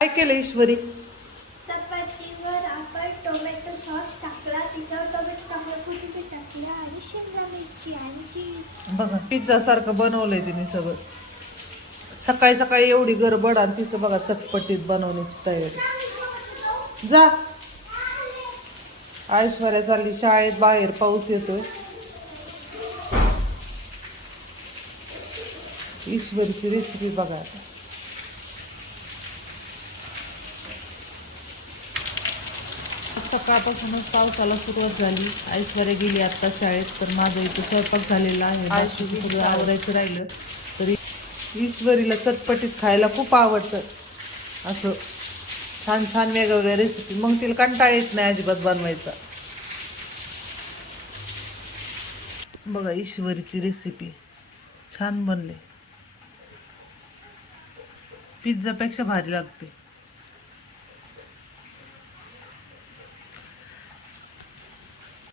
काय केलं ईश्वरी? चपातीवर आपण टोमॅटो सॉस टाकला, तिच्यावर टोमॅटो टाकला, पुदिना टाकला आणि शिमला मिरची आणि चीज. बघा पिझ्झा सारखं बनवलंय तिने सगळं. सकाळी सकाळी एवढी गडबड आणि तिचं बघा चटपटीत बनवण्याची तयारी. जा. ऐश्वर्या चालली शाळेत, बाहेर पाऊस येतोय. ईश्वरीची रेसिपी बघा आता. सकाळपासूनच पावसाला सुरुवात झाली. ऐश्वर्या गेली आता शाळेत, तर माझं इथं स्वयंपाक झालेला आहे. बाकीचं सगळं आवरायचं राहिलं. तरी ईश्वरीला चटपटीत खायला खूप आवडतं. असं छान छान वेगवेगळ्या रेसिपी, मग तिला कंटाळा येत नाही अजिबात बनवायचा. बघा ईश्वरीची रेसिपी छान बनले, पिझ्झापेक्षा भारी लागते.